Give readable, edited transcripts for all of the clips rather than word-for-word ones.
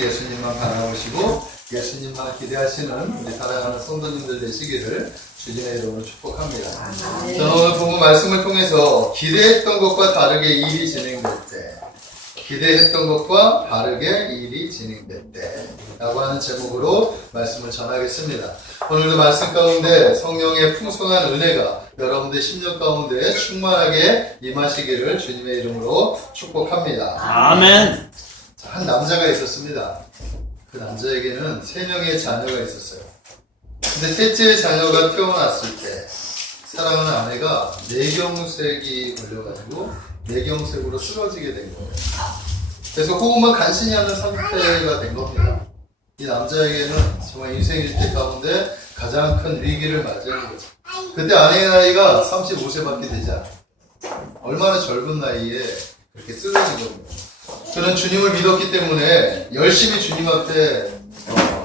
예수님만 바라보시고 예수님만 기대하시는 우리 사랑하는 성도님들 되시기를 주님의 이름으로 축복합니다. 저는 오늘 본문 말씀을 통해서 기대했던 것과 다르게 일이 진행될 때, 기대했던 것과 다르게 일이 진행될 때 라고 하는 제목으로 말씀을 전하겠습니다. 오늘도 말씀 가운데 성령의 풍성한 은혜가 여러분들 심령 가운데 충만하게 임하시기를 주님의 이름으로 축복합니다. 아멘. 한 남자가 있었습니다. 그 남자에게는 3명의 자녀가 있었어요. 근데 셋째 자녀가 태어났을 때 사랑하는 아내가 뇌경색이 걸려가지고 뇌경색으로 쓰러지게 된 거예요. 그래서 호흡만 간신히 하는 상태가 된 겁니다. 이 남자에게는 정말 인생 일대 가운데 가장 큰 위기를 맞이한 거죠. 그때 아내의 나이가 35세밖에 되지 않아요. 얼마나 젊은 나이에 그렇게 쓰러진 겁니다. 저는 주님을 믿었기 때문에 열심히 주님 앞에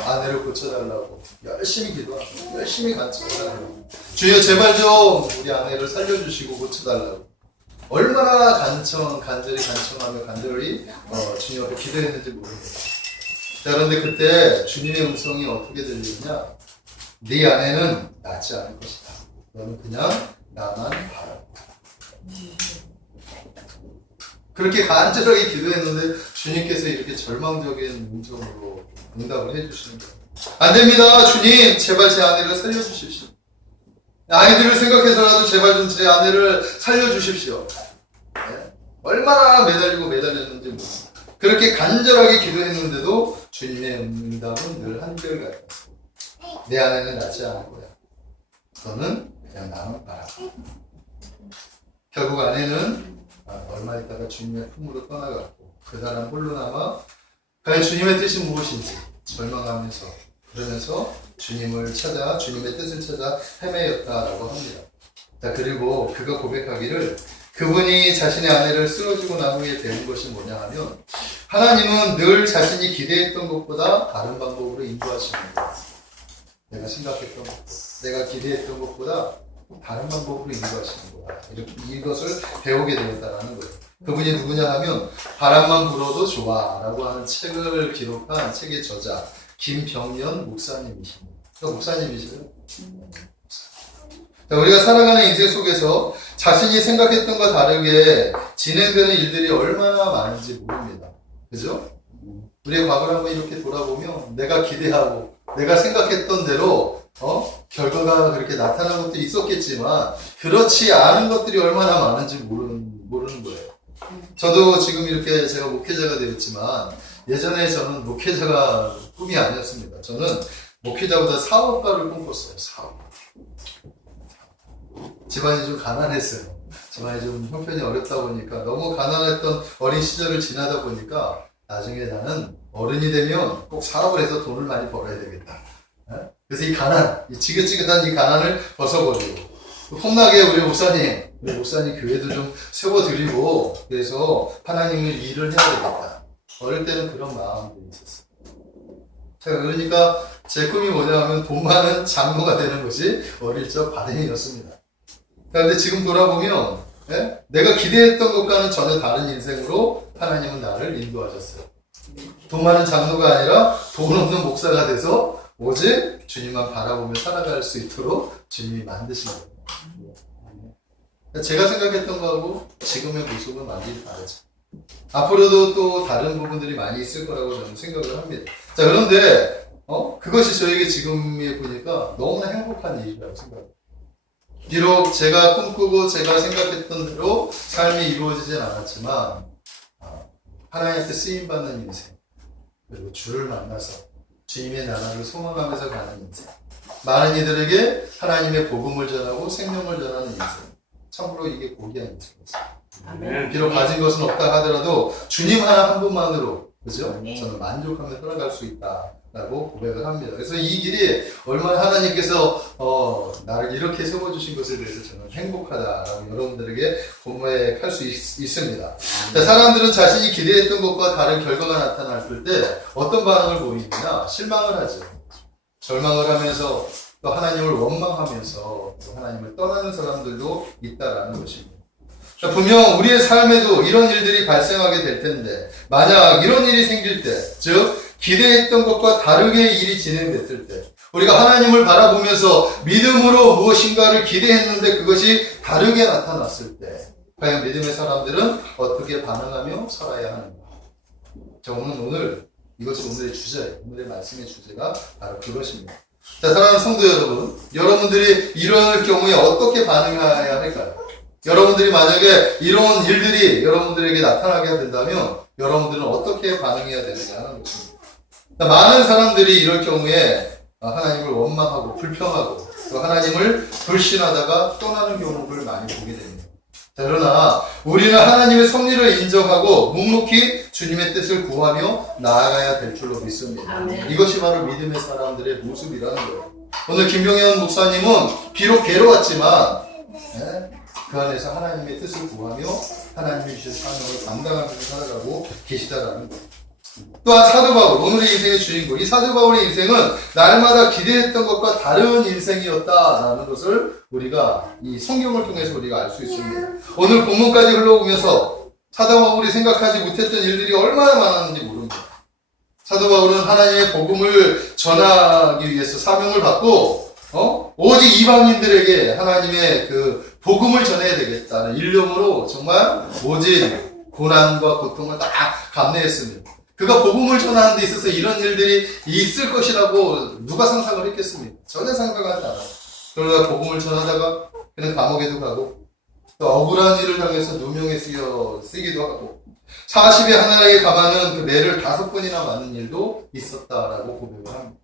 아내를 고쳐달라고 열심히 기도하고 열심히 간청하라고, 주여 제발 좀 우리 아내를 살려주시고 고쳐달라고 얼마나 간절히 간청하며 간절히 주님 앞에 기도했는지 모르겠어요. 자, 그런데 그때 주님의 음성이 어떻게 들리느냐? 네 아내는 낫지 않을 것이다. 너는 그냥 나만 바라. 그렇게 간절하게 기도했는데 주님께서 이렇게 절망적인 음성으로 응답을 해주시는 거예요. 안 됩니다. 주님, 제발 제 아내를 살려주십시오. 아이들을 생각해서라도 제발 좀 제 아내를 살려주십시오. 네? 얼마나 매달렸는지 모릅니다. 그렇게 간절하게 기도했는데도 주님의 응답은 늘 한결같았어요. 내 아내는 낫지 않을 거야. 너는 그냥 나만 바라. 결국 아내는 얼마 있다가 주님의 품으로 떠나갔고 그 사람 홀로 남아 과연 주님의 뜻이 무엇인지 절망하면서, 그러면서 주님의 뜻을 찾아 헤매였다라고 합니다. 자, 그리고 그가 고백하기를, 그분이 자신의 아내를 쓰러지고 난 후에 배운 것이 뭐냐 하면, 하나님은 늘 자신이 기대했던 것보다 다른 방법으로 인도하시는 거예요. 내가 생각했던 것, 내가 기대했던 것보다 다른 방법으로 인도하시는 거야. 이것을 배우게 되었다는 거예요. 그분이 누구냐 하면 바람만 불어도 좋아 라고 하는 책을 기록한 책의 저자 김병연 목사님이십니다. 목사님이시죠? 자, 우리가 살아가는 인생 속에서 자신이 생각했던 것과 다르게 진행되는 일들이 얼마나 많은지 모릅니다. 그죠? 우리의 과거를 한번 이렇게 돌아보면 내가 기대하고 내가 생각했던 대로 결과가 그렇게 나타나는 것도 있었겠지만 그렇지 않은 것들이 얼마나 많은지 모르는 거예요. 저도 지금 이렇게 제가 목회자가 되었지만 예전에 저는 목회자가 꿈이 아니었습니다. 저는 목회자보다 사업가를 꿈꿨어요. 사업가. 집안이 좀 가난했어요. 집안이 좀 형편이 어렵다 보니까, 너무 가난했던 어린 시절을 지나다 보니까 나중에 나는 어른이 되면 꼭 사업을 해서 돈을 많이 벌어야 되겠다. 그래서 이 지긋지긋한 이 가난을 벗어버리고, 폼나게 우리 목사님 교회도 좀 세워드리고, 그래서 하나님의 일을 해야 되겠다. 어릴 때는 그런 마음이 있었어요. 그러니까 제 꿈이 뭐냐 하면 돈 많은 장로가 되는 것이 어릴 적 바람이었습니다. 그런데 지금 돌아보면 내가 기대했던 것과는 전혀 다른 인생으로 하나님은 나를 인도하셨어요. 돈 많은 장로가 아니라 돈 없는 목사가 돼서 오직 주님만 바라보며 살아갈 수 있도록 주님이 만드신 거예요. 제가 생각했던 거하고 지금의 모습은 완전히 다르죠. 앞으로도 또 다른 부분들이 많이 있을 거라고 저는 생각을 합니다. 자, 그런데 그것이 저에게 지금에 보니까 너무나 행복한 일이라고 생각합니다. 비록 제가 꿈꾸고 제가 생각했던 대로 삶이 이루어지진 않았지만 하나님한테 쓰임받는 인생, 그리고 주를 만나서 주님의 나라를 소망하면서 가는 인생, 많은 이들에게 하나님의 복음을 전하고 생명을 전하는 인생, 참으로 이게 고귀한 인생이었어요. 비록 가진 것은 없다 하더라도 주님 한 분만으로, 그죠? 저는 만족하며 살아갈 수 있다라고 고백을 합니다. 그래서 이 길이 얼마나 하나님께서 나를 이렇게 세워주신 것에 대해서 저는 행복하다라고 여러분들에게 고백할 수 있습니다. 자, 사람들은 자신이 기대했던 것과 다른 결과가 나타났을 때 어떤 반응을 보이느냐? 실망을 하죠. 절망을 하면서 또 하나님을 원망하면서 또 하나님을 떠나는 사람들도 있다라는 것입니다. 분명 우리의 삶에도 이런 일들이 발생하게 될 텐데, 만약 이런 일이 생길 때, 즉 기대했던 것과 다르게 일이 진행됐을 때, 우리가 하나님을 바라보면서 믿음으로 무엇인가를 기대했는데 그것이 다르게 나타났을 때, 과연 믿음의 사람들은 어떻게 반응하며 살아야 하는가? 저는 오늘 이것이 오늘의 주제예요. 오늘의 말씀의 주제가 바로 그것입니다. 자, 사랑하는 성도 여러분, 여러분들이 이럴 경우에 어떻게 반응해야 할까요? 여러분들이 만약에 이런 일들이 여러분들에게 나타나게 된다면 여러분들은 어떻게 반응해야 되느냐 하는 것입니다. 많은 사람들이 이럴 경우에 하나님을 원망하고 불평하고 또 하나님을 불신하다가 떠나는 경우를 많이 보게 됩니다. 자, 그러나 우리는 하나님의 섭리를 인정하고 묵묵히 주님의 뜻을 구하며 나아가야 될 줄로 믿습니다. 아멘. 이것이 바로 믿음의 사람들의 모습이라는 거예요. 오늘 김병현 목사님은 비록 괴로웠지만 그 안에서 하나님의 뜻을 구하며 하나님이 주신 사명을 감당하면서 살아가고 계시다라는 거예요. 또한 사도 바울, 오늘의 인생의 주인공, 이 사도 바울의 인생은 날마다 기대했던 것과 다른 인생이었다라는 것을 우리가 이 성경을 통해서 우리가 알 수 있습니다. 오늘 본문까지 흘러오면서 사도 바울이 생각하지 못했던 일들이 얼마나 많았는지 모릅니다. 사도 바울은 하나님의 복음을 전하기 위해서 사명을 받고 오직 이방인들에게 하나님의 그 복음을 전해야 되겠다는 일념으로 정말 모진 고난과 고통을 다 감내했습니다. 그가 복음을 전하는 데 있어서 이런 일들이 있을 것이라고 누가 상상을 했겠습니까? 전혀 상상하지 않아요. 그러다 복음을 전하다가 그는 감옥에도 가고 또 억울한 일을 당해서 누명에 쓰기도 하고 40의 하나에 감하는 그 매를 5번이나 맞는 일도 있었다라고 고백을 합니다.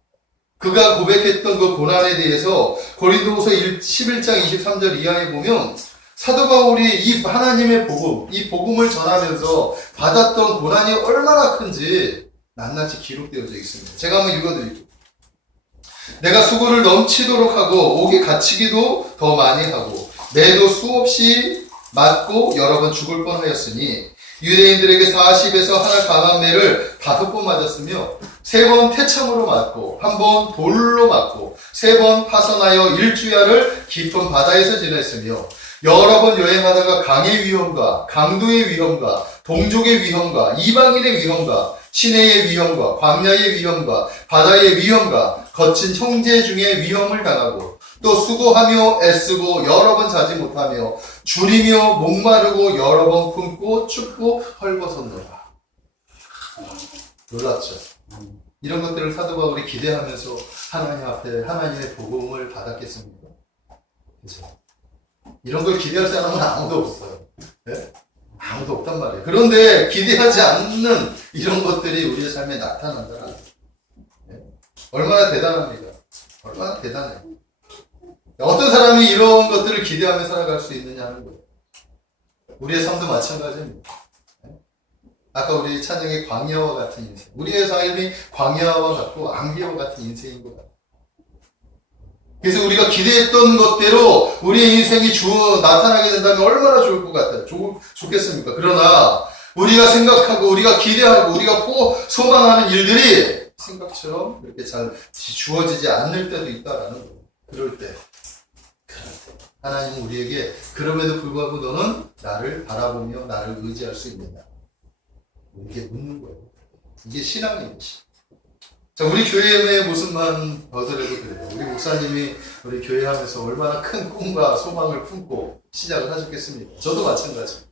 그가 고백했던 그 고난에 대해서 고린도후서 11장 23절 이하에 보면 사도 바울이 이 하나님의 복음, 이 복음을 전하면서 받았던 고난이 얼마나 큰지 낱낱이 기록되어져 있습니다. 제가 한번 읽어드릴게요. 내가 수고를 넘치도록 하고 옥에 갇히기도 더 많이 하고 매도 수없이 맞고 여러 번 죽을 뻔하였으니 유대인들에게 40에서 하나 감한 매를 5번 맞았으며 3번 태창으로 맞고 1번 돌로 맞고 3번 파선하여 일주야를 깊은 바다에서 지냈으며 여러 번 여행하다가 강의 위험과 강도의 위험과 동족의 위험과 이방인의 위험과 시내의 위험과 광야의 위험과 바다의 위험과 거친 형제 중에 위험을 당하고 또 수고하며 애쓰고 여러 번 자지 못하며 줄이며 목마르고 여러 번 굶고 춥고 헐벗었노라. 놀랍죠. 이런 것들을 사도 바울이 기대하면서 하나님 앞에 하나님의 복음을 받았겠습니까? 그렇죠. 이런 걸 기대할 사람은 아무도 없어요. 네? 아무도 없단 말이에요. 그런데 기대하지 않는 이런 것들이 우리의 삶에 나타난다는 네? 얼마나 대단합니다. 얼마나 대단해요. 어떤 사람이 이런 것들을 기대하며 살아갈 수 있느냐 하는 거예요. 우리의 삶도 마찬가지입니다. 네? 아까 우리 찬양의 광야와 같은 인생. 우리의 삶이 광야와 같고 안개와 같은 인생인 것 같아요. 그래서 우리가 기대했던 것대로 우리의 인생이 나타나게 된다면 얼마나 좋을 것 같아요. 좋겠습니까? 그러나 우리가 생각하고 우리가 기대하고 우리가 소망하는 일들이 생각처럼 이렇게 잘 주어지지 않을 때도 있다라는 거예요. 그럴 때 하나님은 우리에게 그럼에도 불구하고 너는 나를 바라보며 나를 의지할 수 있느냐 이렇게 묻는 거예요. 이게 신앙인 것이. 자, 우리 교회의 모습만 보더라도 그래요. 우리 목사님이 우리 교회 하면서 얼마나 큰 꿈과 소망을 품고 시작을 하셨겠습니까? 저도 마찬가지.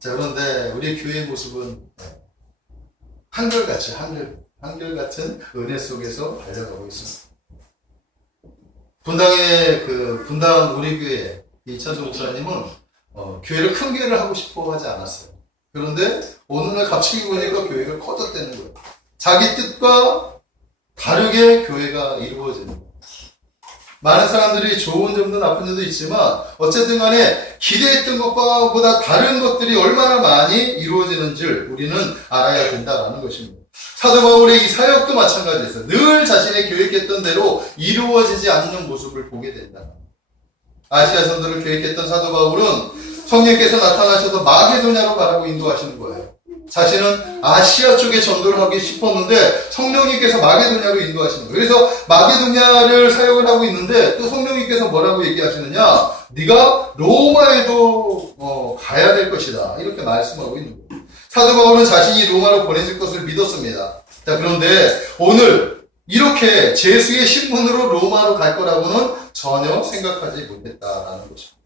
자, 그런데 우리 교회의 모습은 한결같이 한결같은 은혜 속에서 달려가고 있습니다. 분당 우리 교회 이찬수 목사님은 교회를 큰 교회를 하고 싶어 하지 않았어요. 그런데 어느 날 갑자기 보니까 교회가 커졌다는 거예요. 자기 뜻과 다르게 교회가 이루어지는 거예요. 많은 사람들이 좋은 점도 나쁜 점도 있지만 어쨌든 간에 기대했던 것과 보다 다른 것들이 얼마나 많이 이루어지는지를 우리는 알아야 된다는 것입니다. 사도 바울의 이 사역도 마찬가지였어요. 늘 자신의 계획했던 대로 이루어지지 않는 모습을 보게 된다. 아시아 선도를 계획했던 사도 바울은 성령께서 나타나셔서 마게도냐로 가라고 인도하시는 거예요. 자신은 아시아 쪽에 전도를 하고 싶었는데 성령님께서 마게도냐로 인도하시는 거예요. 그래서 마게도냐를 사역을 하고 있는데 또 성령님께서 뭐라고 얘기하시느냐? 네가 로마에도 가야 될 것이다. 이렇게 말씀하고 있는 거예요. 사도 바울은 자신이 로마로 보내질 것을 믿었습니다. 자, 그런데 오늘 이렇게 제수의 신분으로 로마로 갈 거라고는 전혀 생각하지 못했다라는 것입니다.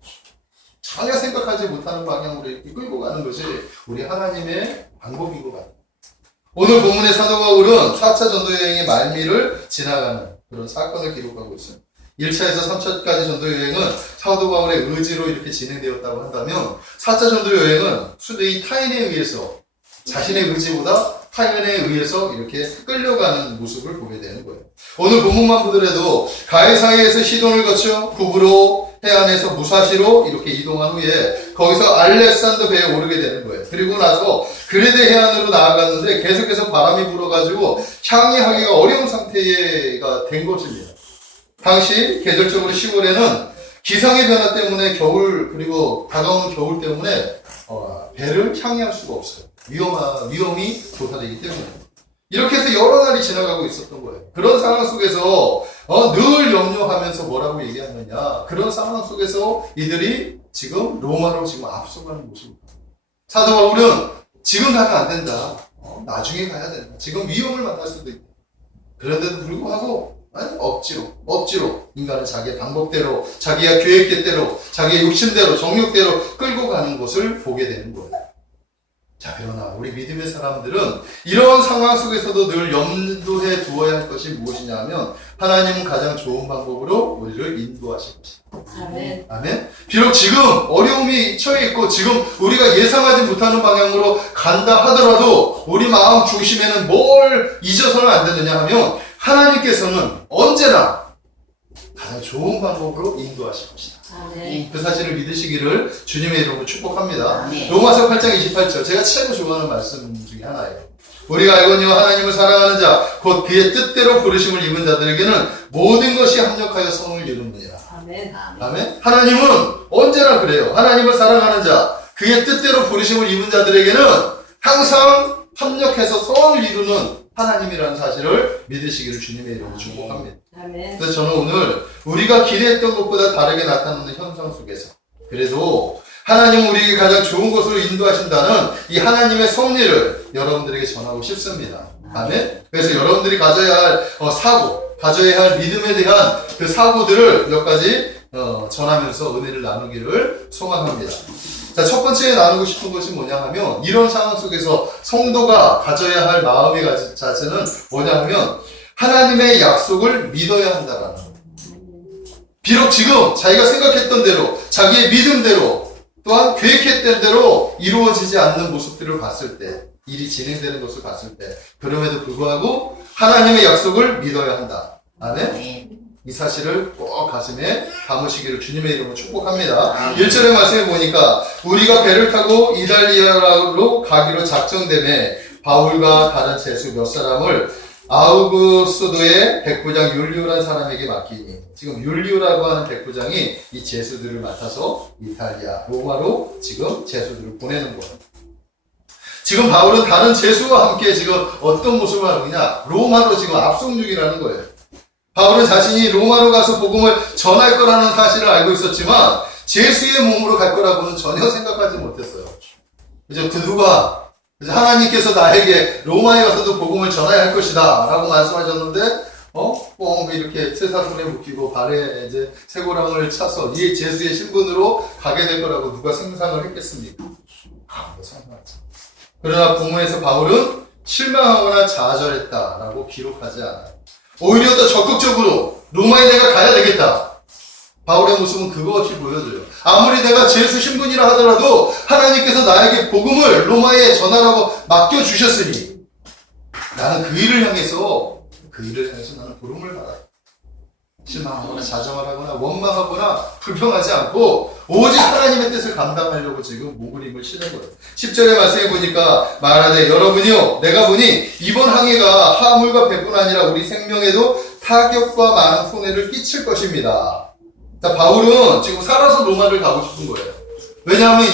전혀 생각하지 못하는 방향으로 이렇게 끌고 가는 것이 우리 하나님의 방법인 것 같아요. 오늘 본문의 사도 바울은 4차 전도여행의 말미를 지나가는 그런 사건을 기록하고 있습니다. 1차에서 3차까지 전도여행은 사도 바울의 의지로 이렇게 진행되었다고 한다면 4차 전도여행은 수도인 타인에 의해서 자신의 의지보다 타인에 의해서 이렇게 끌려가는 모습을 보게 되는 거예요. 오늘 본문만 보더라도 가이사이에서 시돈을 거쳐 구브로 해안에서 무사시로 이렇게 이동한 후에 거기서 알렉산더 배에 오르게 되는 거예요. 그리고 나서 그레데 해안으로 나아갔는데 계속해서 바람이 불어가지고 향이하기가 어려운 상태가 된 것입니다. 당시 계절적으로 10월에는 기상의 변화 때문에 겨울 그리고 다가오는 겨울 때문에 배를 향이할 수가 없어요. 위험이 조사되기 때문에. 이렇게 해서 여러 날이 지나가고 있었던 거예요. 그런 상황 속에서 늘 염려하면서 뭐라고 얘기하느냐. 그런 상황 속에서 이들이 지금 로마로 지금 앞서가는 모습입니다. 사도 바울은 지금 가면 안 된다. 나중에 가야 된다. 지금 위험을 만날 수도 있다. 그런데도 불구하고 억지로 인간은 자기의 방법대로 자기의 계획대로 자기의 욕심대로 정욕대로 끌고 가는 것을 보게 되는 거예요. 자, 그러나 우리 믿음의 사람들은 이런 상황 속에서도 늘 염두에 두어야 할 것이 무엇이냐 하면 하나님은 가장 좋은 방법으로 우리를 인도하실 것이다. 아멘. 아멘. 비록 지금 어려움이 처해 있고 지금 우리가 예상하지 못하는 방향으로 간다 하더라도 우리 마음 중심에는 뭘 잊어서는 안 되느냐 하면 하나님께서는 언제나 가장 좋은 방법으로 인도하실 것이다. 아멘. 그 사실을 믿으시기를 주님의 이름으로 축복합니다. 아멘. 로마서 8장 28절 제가 최고 좋아하는 말씀 중에 하나예요. 우리가 알거니와 하나님을 사랑하는 자 곧 그의 뜻대로 부르심을 입은 자들에게는 모든 것이 합력하여 성을 이루느니라. 아멘. 아멘. 하나님은 언제나 그래요. 하나님을 사랑하는 자 그의 뜻대로 부르심을 입은 자들에게는 항상 합력해서 성을 이루는 하나님이라는 사실을 믿으시기를 주님의 이름으로 축복합니다. 아멘. 그래서 저는 오늘 우리가 기대했던 것보다 다르게 나타나는 현상 속에서 그래도 하나님은 우리에게 가장 좋은 것으로 인도하신다는 이 하나님의 섭리를 여러분들에게 전하고 싶습니다. 아멘. 그래서 여러분들이 가져야 할 사고, 가져야 할 믿음에 대한 그 사고들을 몇 가지 전하면서 은혜를 나누기를 소망합니다. 자, 첫 번째 나누고 싶은 것이 뭐냐 하면 이런 상황 속에서 성도가 가져야 할 마음의 자세는 뭐냐 하면 하나님의 약속을 믿어야 한다라는 거예요. 비록 지금 자기가 생각했던 대로 자기의 믿음대로 또한 계획했던 대로 이루어지지 않는 모습들을 봤을 때 일이 진행되는 것을 봤을 때 그럼에도 불구하고 하나님의 약속을 믿어야 한다. 아멘. 이 사실을 꼭 가슴에 담으시기를 주님의 이름으로 축복합니다. 1절의 말씀에 보니까 우리가 배를 타고 이달리아로 가기로 작정됨에 바울과 다른 제수 몇 사람을 아우구스도의 백부장 율리오라는 사람에게 맡기니 지금 율리오라고 하는 백부장이 이 제수들을 맡아서 이탈리아, 로마로 지금 제수들을 보내는 거예요. 지금 바울은 다른 제수와 함께 지금 어떤 모습을 하고 있냐? 로마로 지금 앞송 중이라는 거예요. 바울은 자신이 로마로 가서 복음을 전할 거라는 사실을 알고 있었지만 제수의 몸으로 갈 거라고는 전혀 생각하지 못했어요. 그죠? 그 누가 하나님께서 나에게 로마에 가서도 복음을 전해야 할 것이다 라고 말씀하셨는데 뻥 이렇게 쇠사슬에 묶이고 발에 이제 쇠고랑을 차서 이 제수의 신분으로 가게 될 거라고 누가 상상을 했겠습니까? 아무도 상상하지. 그러나 본문에서 바울은 실망하거나 좌절했다라고 기록하지 않아요. 오히려 더 적극적으로 로마에 내가 가야 되겠다. 바울의 모습은 그것이 보여줘요. 아무리 내가 제수 신분이라 하더라도 하나님께서 나에게 복음을 로마에 전하라고 맡겨주셨으니 나는 그 일을 향해서 나는 부름을 받아요. 실망하거나 좌절하거나 원망하거나 불평하지 않고 오직 하나님의 뜻을 감당하려고 지금 몸부림을 치는 거예요. 10절의 말씀에 보니까 말하되 여러분이요 내가 보니 이번 항해가 화물과 배뿐 아니라 우리 생명에도 타격과 많은 손해를 끼칠 것입니다. 자, 바울은 지금 살아서 로마를 가고 싶은 거예요. 왜냐하면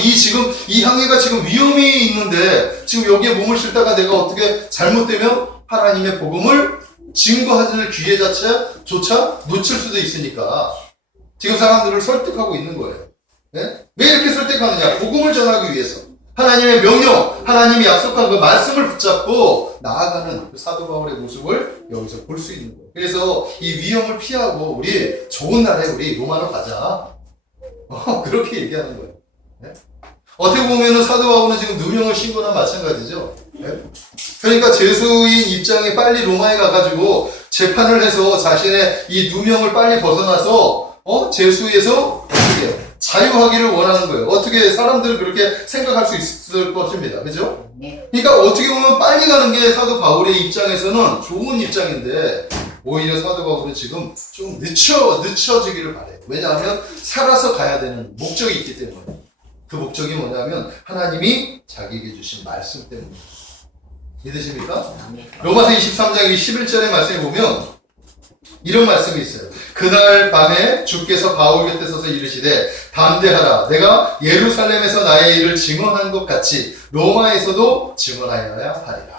이 항해가 지금 위험이 있는데 지금 여기에 몸을 싣다가 내가 어떻게 잘못되면 하나님의 복음을 증거하는 기회조차 놓칠 수도 있으니까 지금 사람들을 설득하고 있는 거예요. 네? 왜 이렇게 설득하느냐? 복음을 전하기 위해서. 하나님의 명령, 하나님이 약속한 그 말씀을 붙잡고 나아가는 그 사도 바울의 모습을 여기서 볼 수 있는 거예요. 그래서 이 위험을 피하고 우리 좋은 날에 우리 로마로 가자. 그렇게 얘기하는 거예요. 네? 어떻게 보면은 사도 바울은 지금 누명을 씌운 거나 마찬가지죠. 네? 그러니까 제수인 입장에 빨리 로마에 가가지고 재판을 해서 자신의 이 누명을 빨리 벗어나서 제수에서 어떻게 해요? 자유하기를 원하는 거예요. 어떻게 사람들은 그렇게 생각할 수 있을 것입니다. 그죠? 그러니까 어떻게 보면 빨리 가는 게 사도 바울의 입장에서는 좋은 입장인데 오히려 사도 바울은 지금 좀 늦춰지기를 바래요. 왜냐하면 살아서 가야 되는 목적이 있기 때문에. 그 목적이 뭐냐면 하나님이 자기에게 주신 말씀 때문입니다. 믿으십니까? 로마서 23장 11절의 말씀에 보면 이런 말씀이 있어요. 그날 밤에 주께서 바울 곁에 서서 이르시되 담대하라. 내가 예루살렘에서 나의 일을 증언한 것 같이 로마에서도 증언하여야 하리라.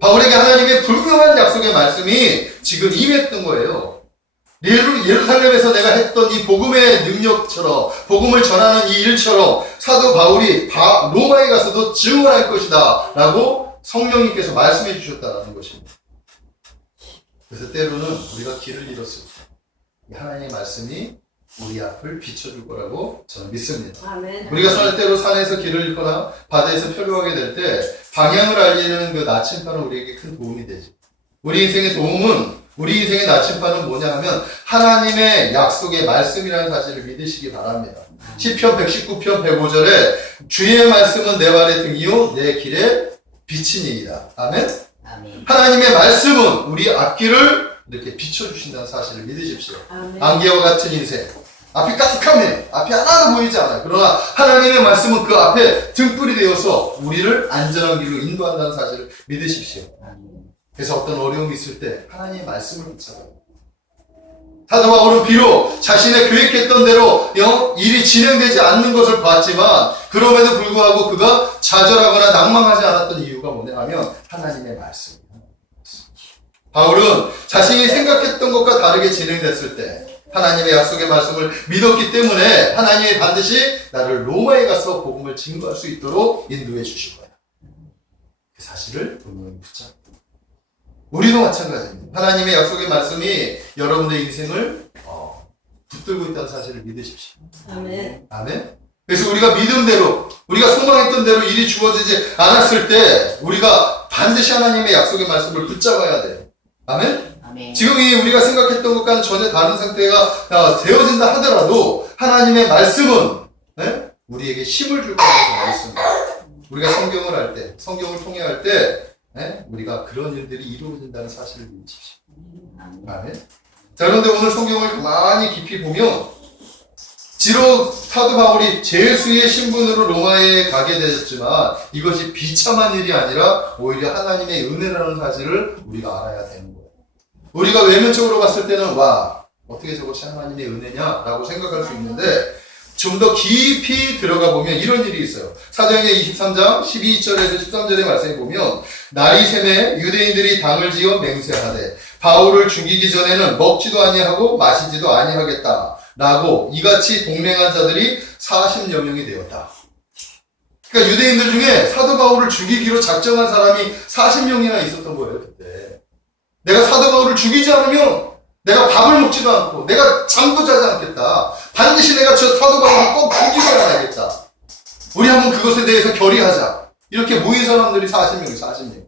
바울에게 하나님의 불경한 약속의 말씀이 지금 임했던 거예요. 예루살렘에서 내가 했던 이 복음의 능력처럼 복음을 전하는 이 일처럼 사도 바울이 로마에 가서도 증언할 것이다 라고 성령님께서 말씀해 주셨다는 것입니다. 그래서 때로는 우리가 길을 잃었을 때 하나님의 말씀이 우리 앞을 비춰줄 거라고 저는 믿습니다. 아멘. 우리가 때로 산에서 길을 잃거나 바다에서 표류하게 될 때 방향을 알리는 그 나침반은 우리에게 큰 도움이 되지. 우리 인생의 나침반은 뭐냐 하면 하나님의 약속의 말씀이라는 사실을 믿으시기 바랍니다. 시편 119편 105절에 주의 말씀은 내 발의 등이요 내 길에 비치니이다. 아멘? 아멘. 하나님의 말씀은 우리 앞길을 이렇게 비춰주신다는 사실을 믿으십시오. 아멘. 안개와 같은 인생. 앞이 깜깜해. 앞이 하나도 보이지 않아요. 그러나 하나님의 말씀은 그 앞에 등불이 되어서 우리를 안전한 길로 인도한다는 사실을 믿으십시오. 그래서 어떤 어려움이 있을 때 하나님의 말씀을 붙잡아요. 사도 바울은 비록 자신의 계획했던 대로 일이 진행되지 않는 것을 봤지만 그럼에도 불구하고 그가 좌절하거나 낭망하지 않았던 이유가 뭐냐 하면 하나님의 말씀입니다. 바울은 자신이 생각했던 것과 다르게 진행됐을 때 하나님의 약속의 말씀을 믿었기 때문에 하나님이 반드시 나를 로마에 가서 복음을 증거할 수 있도록 인도해 주실 거야. 그 사실을 분명히 붙잡고 우리도 마찬가지입니다. 하나님의 약속의 말씀이 여러분의 인생을 붙들고 있다는 사실을 믿으십시오. 아멘. 아멘. 그래서 우리가 믿음대로 우리가 소망했던 대로 일이 주어지지 않았을 때 우리가 반드시 하나님의 약속의 말씀을 붙잡아야 돼요. 아멘. 아멘. 지금 우리가 생각했던 것과는 전혀 다른 상태가 되어진다 하더라도 하나님의 말씀은 우리에게 힘을 줄 거라고 믿습니다. 우리가 성경을 할 때, 성경을 통해 할 때 우리가 그런 일들이 이루어진다는 사실을 믿으십시오. 아멘. 자, 그런데 오늘 성경을 가만히 깊이 보면 지로 사도 바울이 제수의 신분으로 로마에 가게 되었지만 이것이 비참한 일이 아니라 오히려 하나님의 은혜라는 사실을 우리가 알아야 되는 거예요. 우리가 외면적으로 봤을 때는 와 어떻게 저것이 하나님의 은혜냐라고 생각할 수 있는데 좀 더 깊이 들어가 보면 이런 일이 있어요. 사도행전 23장 12절에서 13절의 말씀에 보면 날이 새매 유대인들이 당을 지어 맹세하되 바울을 죽이기 전에는 먹지도 아니하고 마시지도 아니하겠다 라고 이같이 동맹한 자들이 40여 명이 되었다. 그러니까 유대인들 중에 사도 바울을 죽이기로 작정한 사람이 40명이나 있었던 거예요. 그때 내가 사도 바울을 죽이지 않으면 내가 밥을 먹지도 않고 내가 잠도 자지 않겠다. 반드시 내가 저 사도 바울을 꼭 죽이고 가야겠다. 우리 한번 그것에 대해서 결의하자. 이렇게 모인 사람들이 40명이에요. 40명.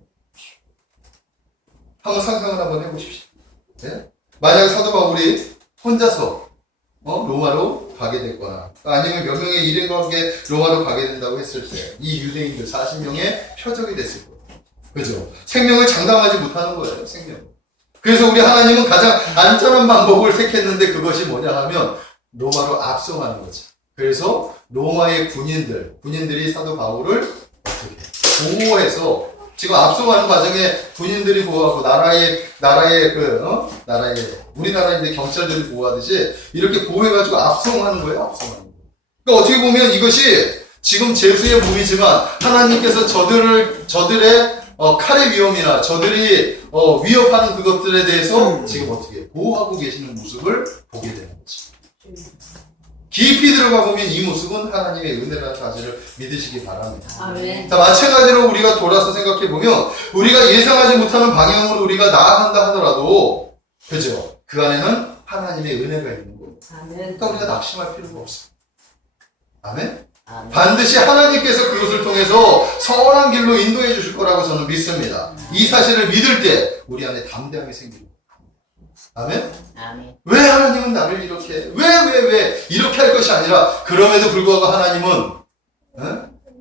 한번 상상을 한번 해보십시오. 네? 만약 사도 바울이 혼자서 로마로 가게 됐거나 아니면 몇 명의 일행과 함께 로마로 가게 된다고 했을 때 이 유대인들 40명의 표적이 됐을 거예요. 그죠? 생명을 장담하지 못하는 거예요. 생명. 그래서 우리 하나님은 가장 안전한 방법을 택했는데 그것이 뭐냐 하면 로마로 압송하는 거죠. 그래서 로마의 군인들이 사도 바울을 어떻게 보호해서 지금 압송하는 과정에 군인들이 보호하고 우리나라인데 경찰들이 보호하듯이 이렇게 보호해가지고 압송하는 거예요. 압송하는 거예요. 그러니까 어떻게 보면 이것이 지금 제수의 몸이지만 하나님께서 저들의 칼의 위험이나 저들이 위협하는 그것들에 대해서 지금 어떻게 보호하고 계시는 모습을 보게 되는 거죠. 깊이 들어가 보면 이 모습은 하나님의 은혜라는 사실을 믿으시기 바랍니다. 아멘. 자, 마찬가지로 우리가 돌아서 생각해 보면 우리가 예상하지 못하는 방향으로 우리가 나아간다 하더라도 그죠? 그 안에는 하나님의 은혜가 있는 거예요. 아멘. 그러니까 우리가 낙심할 필요가 없어요. 아멘? 아멘. 반드시 하나님께서 그것을 통해서 선한 길로 인도해 주실 거라고 저는 믿습니다. 이 사실을 믿을 때 우리 안에 담대함이 생깁니다. 아멘? 아멘. 왜 하나님은 나를 이렇게 왜 이렇게 할 것이 아니라 그럼에도 불구하고 하나님은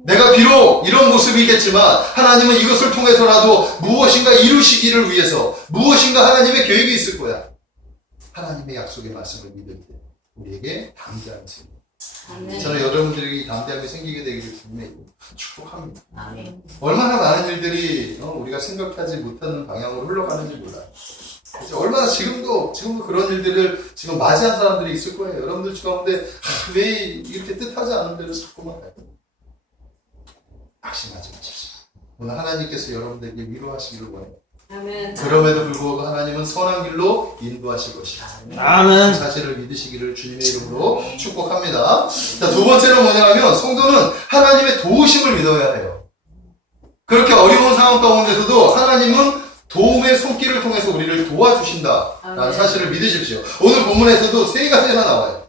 내가 비록 이런 모습이겠지만 하나님은 이것을 통해서라도 무엇인가 이루시기를 위해서 무엇인가 하나님의 계획이 있을 거야. 하나님의 약속의 말씀을 믿을 때 우리에게 담대함이 생깁니다. 아멘. 저는 여러분들에게 이 담대함이 생기게 되기를 분명히 축복합니다. 아멘. 얼마나 많은 일들이 우리가 생각하지 못하는 방향으로 흘러가는지 몰라요. 그렇죠? 얼마나 지금도 그런 일들을 지금 맞이한 사람들이 있을 거예요. 여러분들 가운데 왜 이렇게 뜻하지 않은 대로 자꾸만 가요. 낙심하지 마십시오. 오늘 하나님께서 여러분들에게 위로하시기를 원해요. 아멘. 그럼에도 불구하고 하나님은 선한 길로 인도하실 것이다. 아멘. 그 사실을 믿으시기를 주님의 이름으로 축복합니다. 자, 두 번째로 뭐냐 하면 성도는 하나님의 도우심을 믿어야 해요. 그렇게 어려운 상황 가운데서도 하나님은 도움의 손길을 통해서 우리를 도와주신다라는 사실을 믿으십시오. 오늘 본문에서도 세 가지나 나와요.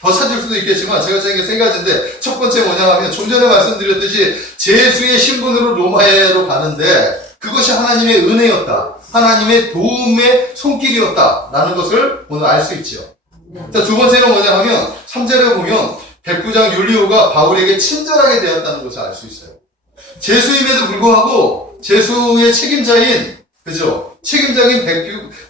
더 찾을 수도 있겠지만 제가 저에게 세 가지인데 첫 번째 뭐냐 하면 좀 전에 말씀드렸듯이 제수의 신분으로 로마에로 가는데 그것이 하나님의 은혜였다. 하나님의 도움의 손길이었다라는 것을 오늘 알 수 있죠. 자, 두 번째는 뭐냐 하면 3절에 보면 백부장 율리오가 바울에게 친절하게 되었다는 것을 알 수 있어요. 제수임에도 불구하고 제수의 책임자인 그죠? 책임자인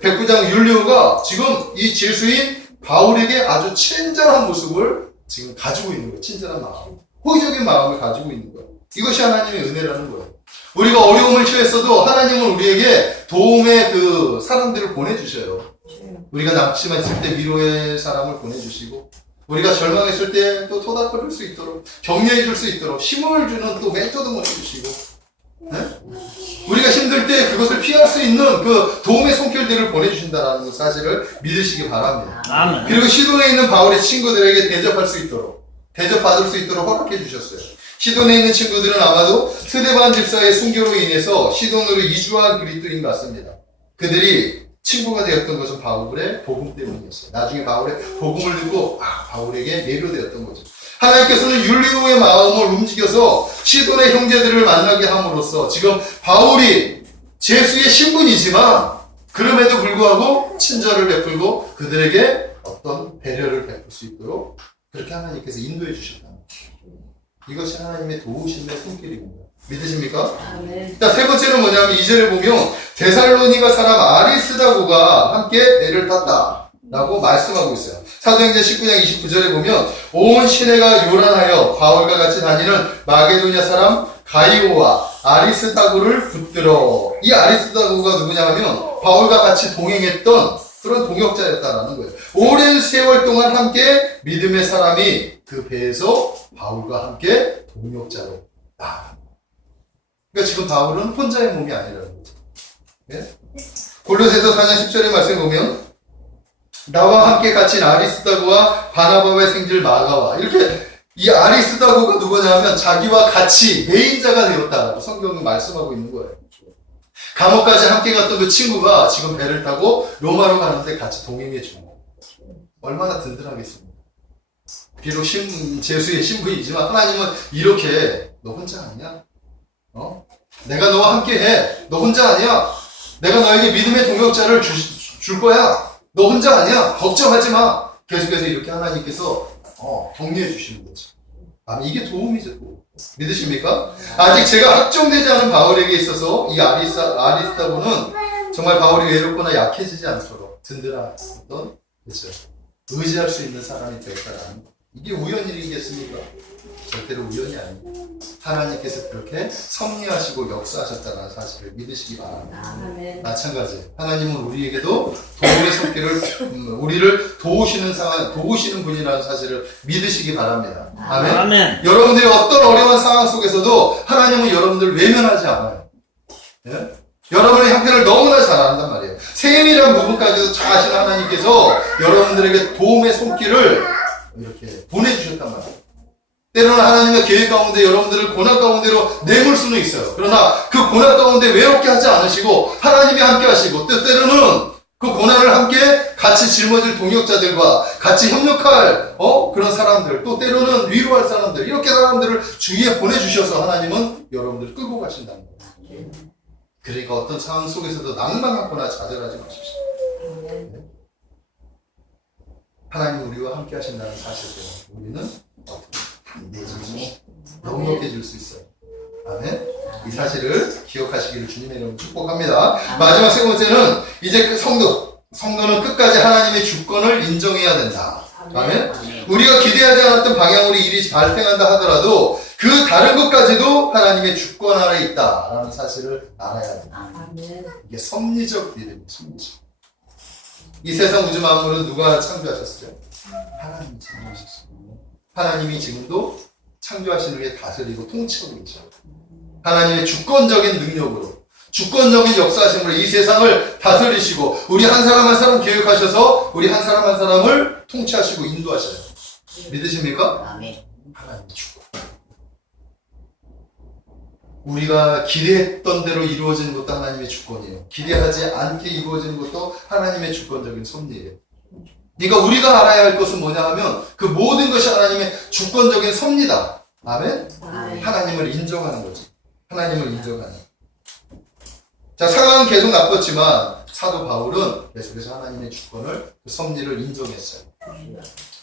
백부장 율리오가 지금 이 제수인 바울에게 아주 친절한 모습을 지금 가지고 있는 거예요. 친절한 마음. 호의적인 마음을 가지고 있는 거예요. 이것이 하나님의 은혜라는 거예요. 우리가 어려움을 처했어도 하나님은 우리에게 도움의 그 사람들을 보내주셔요. 우리가 낙심했을 때 위로의 사람을 보내주시고, 우리가 절망했을 때 또 토닥거릴 수 있도록, 격려해 줄 수 있도록, 힘을 주는 또 멘토도 보내주시고, 네? 우리가 힘들 때 그것을 피할 수 있는 그 도움의 손길들을 보내주신다는 사실을 믿으시기 바랍니다. 아멘. 그리고 시돈에 있는 바울의 친구들에게 대접할 수 있도록, 대접받을 수 있도록 허락해 주셨어요. 시돈에 있는 친구들은 아마도 스데반 집사의 순교로 인해서 시돈으로 이주한 그리스도인 같습니다. 그들이 친구가 되었던 것은 바울의 복음 때문이었어요. 나중에 바울의 복음을 듣고 바울에게 매료되었던 거죠. 하나님께서는 율리오의 마음을 움직여서 시돈의 형제들을 만나게 함으로써 지금 바울이 제수의 신분이지만 그럼에도 불구하고 친절을 베풀고 그들에게 어떤 배려를 베풀 수 있도록 그렇게 하나님께서 인도해 주셨다. 이것이 하나님의 도우심의 손길입니다. 믿으십니까? 아멘. 자, 세 번째는 뭐냐면 2절에 보면 데살로니가 사람 아리스다고가 함께 배를 탔다 라고 말씀하고 있어요. 사도행전 19장 29절에 보면 온 시내가 요란하여 바울과 같이 다니는 마게도냐 사람 가이오와 아리스다고를 붙들어. 이 아리스다고가 누구냐 하면 바울과 같이 동행했던 그런 동역자였다라는 거예요. 오랜 세월 동안 함께 믿음의 사람이 그 배에서 바울과 함께 동역자로 나아갑니다. 그러니까 지금 바울은 혼자의 몸이 아니라는 거죠. 예? 골로새서 4장 10절의 말씀 보면 나와 함께 갇힌 아리스다고와 바나바의 생질 마가와 이렇게 이 아리스다고가 누구냐 하면 자기와 같이 매인자가 되었다라고 성경은 말씀하고 있는 거예요. 감옥까지 함께 갔던 그 친구가 지금 배를 타고 로마로 가는데 같이 동행해 준 거예요. 얼마나 든든하겠습니까? 비록 제수의 신분이지만 하나님은 이렇게 너 혼자 아니야? 내가 너와 함께 해. 너 혼자 아니야. 내가 너에게 믿음의 동역자를 줄 거야. 너 혼자 아니야. 걱정하지 마. 계속해서 이렇게 하나님께서 격려해 주시는 거죠. 이게 도움이죠. 믿으십니까? 아직 제가 확정되지 않은 바울에게 있어서 이 아리스다고는 정말 바울이 외롭거나 약해지지 않도록 든든한 어떤 그렇죠. 의지할 수 있는 사람이 되었다라는 거. 이게 우연일이겠습니까? 절대로 우연이 아닙니다. 하나님께서 그렇게 섭리하시고 역사하셨다는 사실을 믿으시기 바랍니다. 아멘. 마찬가지. 하나님은 우리에게도 도움의 손길을 우리를 도우시는 분이라는 사실을 믿으시기 바랍니다. 아멘. 아멘. 여러분들이 어떤 어려운 상황 속에서도 하나님은 여러분들을 외면하지 않아요. 예? 여러분의 형편을 너무나 잘 안단 말이에요. 세밀한 부분까지도 잘 아시는 하나님께서 여러분들에게 도움의 손길을 이렇게 보내주셨단 말이에요. 때로는 하나님의 계획 가운데 여러분들을 고난 가운데로 내몰 수는 있어요. 그러나 그 고난 가운데 외롭게 하지 않으시고 하나님이 함께 하시고 또 때로는 그 고난을 함께 같이 짊어질 동역자들과 같이 협력할 그런 사람들, 또 때로는 위로할 사람들, 이렇게 사람들을 주위에 보내주셔서 하나님은 여러분들을 끌고 가신다는 거예요. 그러니까 어떤 상황 속에서도 낭만하거나 좌절하지 마십시오. 네. 하나님 우리와 함께 하신다는 사실 때문에 우리는 담대해지고 넉넉해질 수 있어요. 아멘. 이 사실을 기억하시기를 주님의 이름으로 축복합니다. 마지막 세 번째는 이제 그 성도는 끝까지 하나님의 주권을 인정해야 된다. 아멘. 우리가 기대하지 않았던 방향으로 일이 발생한다 하더라도 그 다른 것까지도 하나님의 주권 아래 있다라는 사실을 알아야 된다. 이게 섭리적 믿음이에요. 섭리적. 이 세상 우주 만물은 누가 창조하셨어요? 하나님이 창조하셨어요. 하나님이 지금도 창조하시는 게 다스리고 통치하고 있죠. 하나님의 주권적인 능력으로, 주권적인 역사하심으로 이 세상을 다스리시고 우리 한 사람 한 사람 계획하셔서 우리 한 사람 한 사람을 통치하시고 인도하셔요. 믿으십니까? 아멘. 하나님의 주권. 우리가 기대했던 대로 이루어지는 것도 하나님의 주권이에요. 기대하지 않게 이루어지는 것도 하나님의 주권적인 섭리예요. 그러니까 우리가 알아야 할 것은 뭐냐 하면 그 모든 것이 하나님의 주권적인 섭리다. 아멘? 하나님을 인정하는 거지. 하나님을 인정하는. 자, 상황은 계속 나빴지만 사도 바울은 계속해서 하나님의 주권을, 그 섭리를 인정했어요.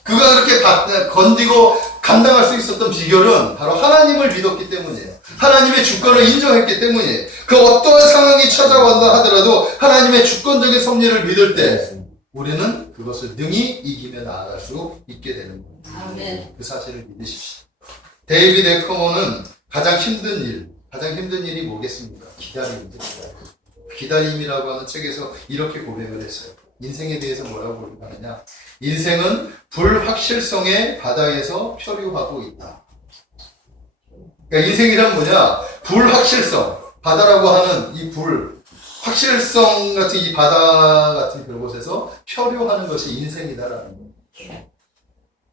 그가 그렇게 건디고 감당할 수 있었던 비결은 바로 하나님을 믿었기 때문이에요. 하나님의 주권을 인정했기 때문이에요. 그 어떠한 상황이 찾아온다 하더라도 하나님의 주권적인 섭리를 믿을 때 우리는 그것을 능히 이기며 나아갈 수 있게 되는 거예요. 아멘. 그 사실을 믿으십시오. 데이비드 에커먼은 가장 힘든 일이 뭐겠습니까? 기다림입니다. 기다림이라고 하는 책에서 이렇게 고백을 했어요. 인생에 대해서 뭐라고 고백하느냐? 인생은 불확실성의 바다에서 표류하고 있다. 그러니까 인생이란 뭐냐? 불확실성, 바다라고 하는 이 확실성 같은 이 바다 같은 그곳에서 표류하는 것이 인생이다라는 거예요.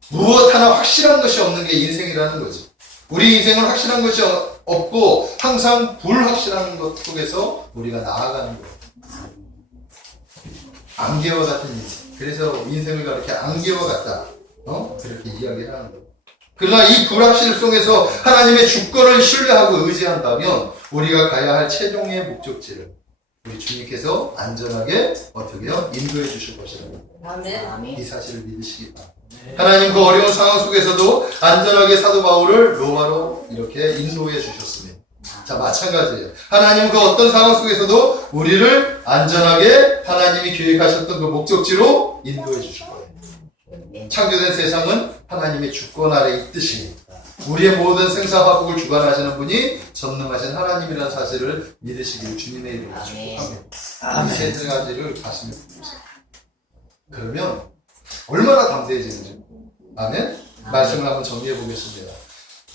무엇 하나 확실한 것이 없는 게 인생이라는 거지. 우리 인생은 확실한 것이 없고 항상 불확실한 것 속에서 우리가 나아가는 거예요. 안개와 같은 인생. 그래서 인생을 그렇게 안개와 같다. 그렇게 이야기를 하는 거예요. 그러나 이 불확실성에서 하나님의 주권을 신뢰하고 의지한다면 우리가 가야 할 최종의 목적지를 우리 주님께서 안전하게 어떻게요? 인도해 주실 것이라는 아멘. 이 사실을 믿으시기 바랍니다. 하나님 그 어려운 상황 속에서도 안전하게 사도 바울을 로마로 이렇게 인도해 주셨습니다. 자, 마찬가지예요. 하나님 그 어떤 상황 속에서도 우리를 안전하게 하나님이 계획하셨던 그 목적지로 인도해 주실 거예요. 창조된 세상은 하나님의 주권 아래 있듯이 우리의 모든 생사화복을 주관하시는 분이 전능하신 하나님이라는 사실을 믿으시기를 주님의 이름으로 축복합니다. 이 세 가지를 가슴에 품으세요. 그러면 얼마나 담대해지는지. 아멘? 말씀을 한번 정리해 보겠습니다.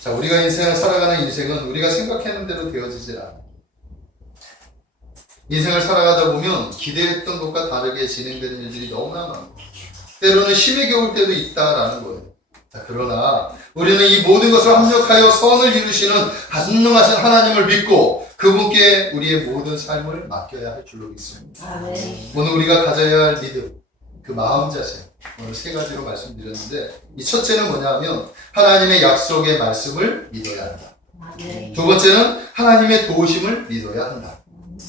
자, 우리가 인생을 살아가는 인생은 우리가 생각하는 대로 되어지질 않아요. 인생을 살아가다 보면 기대했던 것과 다르게 진행되는 일들이 너무나 많고 때로는 힘에 겨울 때도 있다라는 거예요. 자, 그러나 우리는 이 모든 것을 합력하여 선을 이루시는 전능하신 하나님을 믿고 그분께 우리의 모든 삶을 맡겨야 할 줄로 믿습니다. 아멘. 오늘 우리가 가져야 할 믿음, 그 마음 자세, 오늘 세 가지로 말씀드렸는데 이 첫째는 뭐냐면 하나님의 약속의 말씀을 믿어야 한다. 아멘. 두 번째는 하나님의 도우심을 믿어야 한다.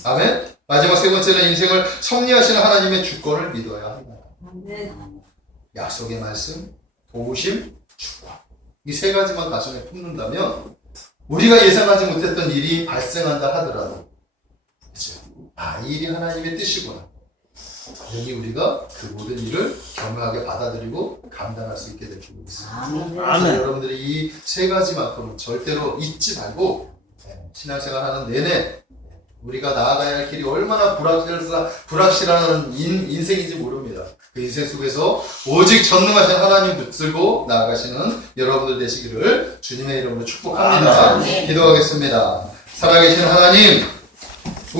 아멘. 마지막 세 번째는 인생을 섭리하시는 하나님의 주권을 믿어야 한다. 아멘. 약속의 말씀, 도우심, 주권. 이 세 가지만 가슴에 품는다면 우리가 예상하지 못했던 일이 발생한다 하더라도 그렇죠? 이 일이 하나님의 뜻이구나. 여기 우리가 그 모든 일을 겸허하게 받아들이고 감당할 수 있게 될 줄 믿습니다. 아멘. 여러분들이 이 세 가지만큼은 절대로 잊지 말고 신앙생활 하는 내내 우리가 나아가야 할 길이 얼마나 불확실한 인생인지 모릅니다. 그 인생 속에서 오직 전능하신 하나님 붙들고 나아가시는 여러분들 되시기를 주님의 이름으로 축복합니다. 아멘. 기도하겠습니다. 살아계신 하나님,